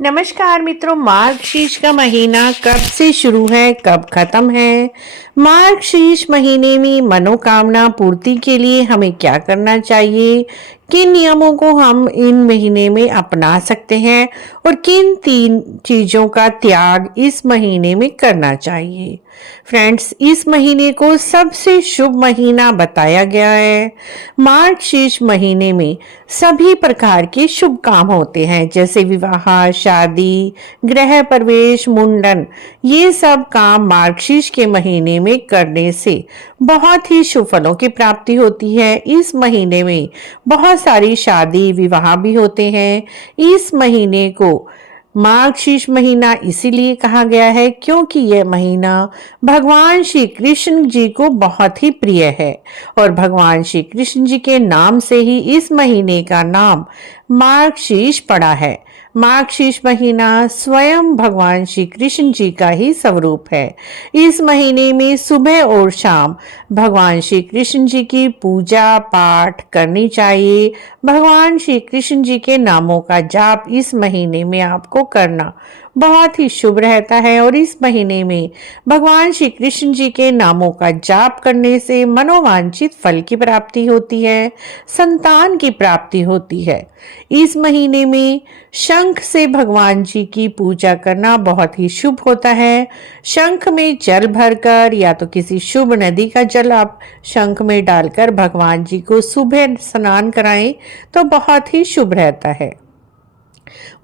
नमस्कार मित्रों, मार्गशीर्ष का महीना कब से शुरू है, कब खत्म है? मार्गशीर्ष महीने में मनोकामना पूर्ति के लिए हमें क्या करना चाहिए? किन नियमों को हम इन महीने में अपना सकते हैं और किन 3 चीजों का त्याग इस महीने में करना चाहिए? फ्रेंड्स, इस महीने को सबसे शुभ महीना बताया गया है। मार्गशीर्ष महीने में सभी प्रकार के शुभ काम होते हैं, जैसे विवाह, शादी, गृह प्रवेश, मुंडन। ये सब काम मार्गशीर्ष के महीने में करने से बहुत ही शुभ फलों की प्राप्ति होती है। इस महीने में बहुत सारी शादी विवाह भी होते हैं। इस महीने को मार्गशीर्ष महीना इसीलिए कहा गया है क्योंकि यह महीना भगवान श्री कृष्ण जी को बहुत ही प्रिय है और भगवान श्री कृष्ण जी के नाम से ही इस महीने का नाम मार्गशीर्ष पड़ा है। मार्गशीर्ष महीना स्वयं भगवान श्री कृष्ण जी का ही स्वरूप है। इस महीने में सुबह और शाम भगवान श्री कृष्ण जी की पूजा पाठ करनी चाहिए। भगवान श्री कृष्ण जी के नामों का जाप इस महीने में आपको करना बहुत ही शुभ रहता है और इस महीने में भगवान श्री कृष्ण जी के नामों का जाप करने से मनोवांछित फल की प्राप्ति होती है, संतान की प्राप्ति होती है। इस महीने में शंख से भगवान जी की पूजा करना बहुत ही शुभ होता है। शंख में जल भरकर या तो किसी शुभ नदी का जल आप शंख में डालकर भगवान जी को सुबह स्नान कराएं तो बहुत ही शुभ रहता है।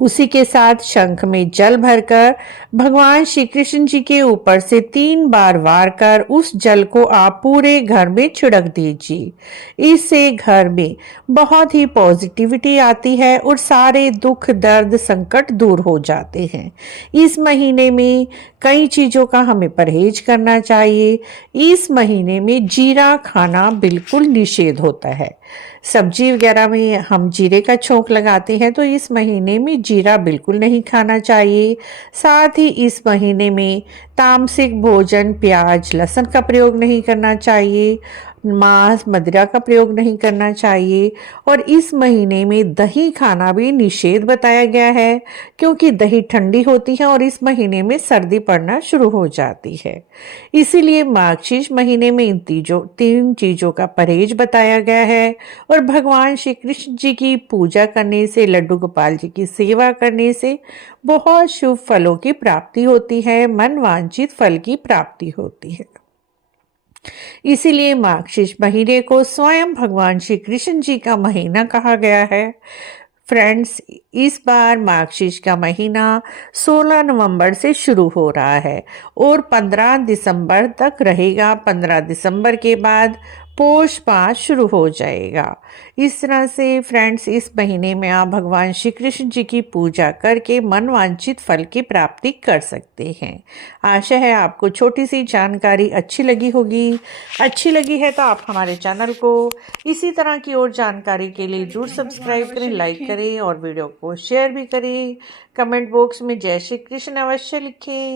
उसी के साथ शंख में जल भरकर भगवान श्री कृष्ण जी के ऊपर से 3 बार वार कर उस जल को आप पूरे घर में छिड़क दीजिए। इससे घर में बहुत ही पॉजिटिविटी आती है और सारे दुख दर्द संकट दूर हो जाते हैं। इस महीने में कई चीजों का हमें परहेज करना चाहिए। इस महीने में जीरा खाना बिल्कुल निषेध होता है। सब्जी वगैरह में हम जीरे का छोंक लगाते हैं तो इस महीने में जीरा बिल्कुल नहीं खाना चाहिए। साथ ही इस महीने में तामसिक भोजन, प्याज लहसुन का प्रयोग नहीं करना चाहिए। मांस मदिरा का प्रयोग नहीं करना चाहिए और इस महीने में दही खाना भी निषेध बताया गया है क्योंकि दही ठंडी होती है और इस महीने में सर्दी पड़ना शुरू हो जाती है। इसीलिए मार्गशीर्ष महीने में इन 3 चीजों का परहेज बताया गया है और भगवान श्री कृष्ण जी की पूजा करने से, लड्डू गोपाल जी की सेवा करने से बहुत शुभ फलों की प्राप्ति होती है, मनवांछित फल की प्राप्ति होती है। इसीलिए मार्गशीर्ष महीने को स्वयं भगवान श्री कृष्ण जी का महीना कहा गया है। फ्रेंड्स, इस बार मार्गशीर्ष का महीना 16 नवंबर से शुरू हो रहा है और 15 दिसंबर तक रहेगा। 15 दिसंबर के बाद पौष मास शुरू हो जाएगा। इस तरह से फ्रेंड्स, इस महीने में आप भगवान श्री कृष्ण जी की पूजा करके मनवांछित फल की प्राप्ति कर सकते हैं। आशा है आपको छोटी सी जानकारी अच्छी लगी होगी। अच्छी लगी है तो आप हमारे चैनल को इसी तरह की और जानकारी के लिए जरूर सब्सक्राइब करें, लाइक करें और वीडियो को शेयर भी करें। कमेंट बॉक्स में जय श्री कृष्ण अवश्य लिखें।